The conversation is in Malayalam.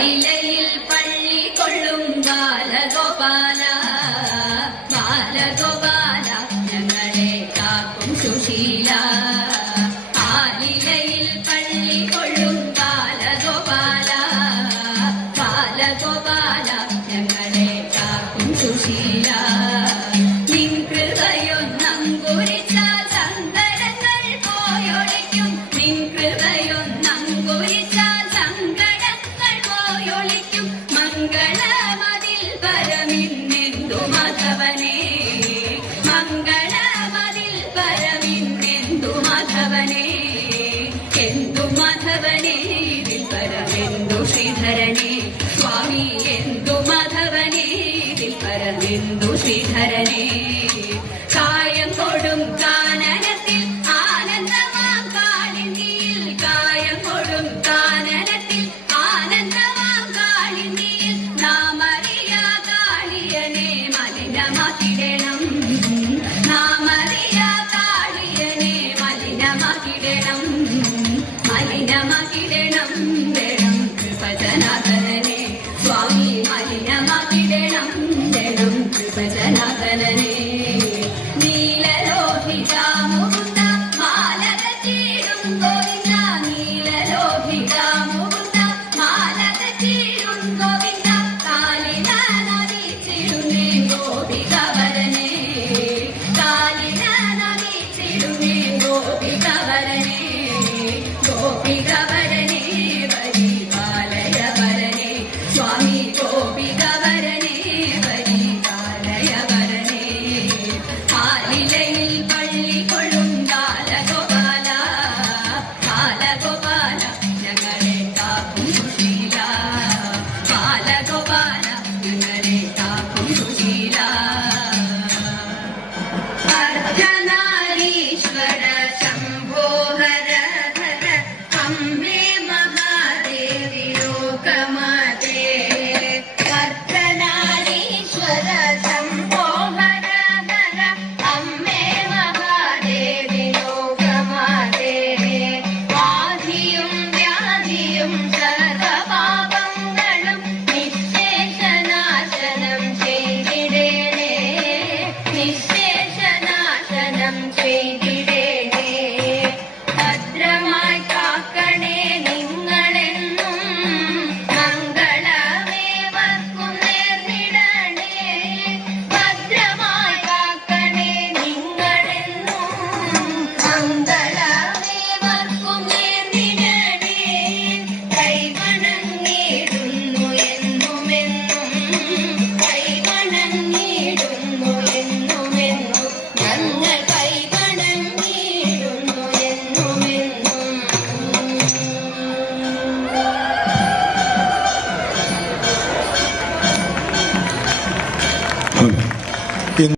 നിലയിൽ പള്ളി കൊള്ളും ബാലഗോപാല. ബാലഗോപാല ഞങ്ങളെ കാക്കും സുശീല. ആലിലയിൽ പള്ളി കൊള്ളും ബാലഗോപാല. ബാലഗോപാല എന്തു ശ്രീധരണി സ്വാമി എന്തു മാധവനി? പരമെന്തു ശ്രീധരണി കായം കൊടും കാനനത്തിൽ ആനന്ദമാം കാളിന്തിയിൽ കായം കൊടും കാനനത്തിൽ ആനന്ദമാം കാളിന്തിയിൽ നാം അറിയാ കാളിയനെ മലിനമാക്കിടണം. നാം Bye, Jenna.